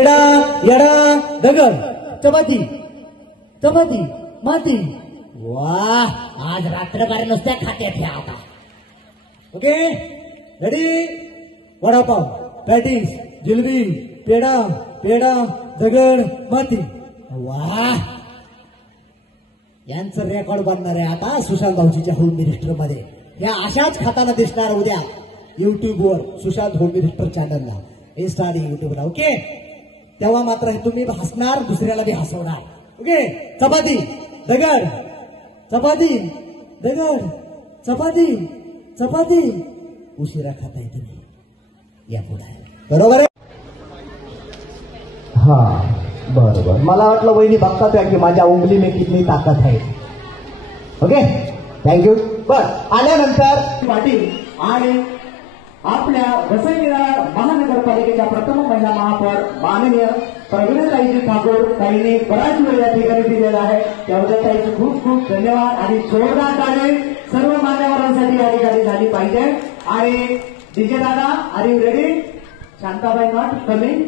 येडा येडा दगड चपाती चपाती माती. वाह, आज रात्रभर नुसत्या खात्यात हे आता. Okay ready. Vada pav patties jalebi peda peda दगड माती. वाह, यांचं रेकॉर्ड बनणार आहे आता सुशांत भाऊजीच्या होम मिनिस्टर मध्ये. या अशाच खाताना दिसणार उद्या युट्यूबवर सुशांत होम मिनिस्टर चॅनलला, इन्स्टा आणि युट्यूबला. ओके, तेव्हा मात्र तुम्ही हसणार, दुसऱ्याला बी हसवणार. ओके, चपाती दगड चपाती दगड चपाती चपाती. उशिरा खाताय तुम्ही या पुढे, बरोबर आहे. हा बरोबर, मला वाटलं वहिनी बघतात की माझ्या उंगली में कितनी ताकद आहे. Okay thank you. बर, आल्यानंतर पाटील आणि आपल्या वसई महानगरपालिकेच्या प्रथम महिला महापौर माननीय प्रवीणताईजी ठाकूर ताईंनी बराच वेळ या ठिकाणी दिलेला आहे, त्याबद्दल ताईचे खूप खूप धन्यवाद. आणि जोरदार ताली सर्व मान्यवरांसाठी या ठिकाणी झाली पाहिजे. आणि डीजे दादा are you ready? Shantabai not coming.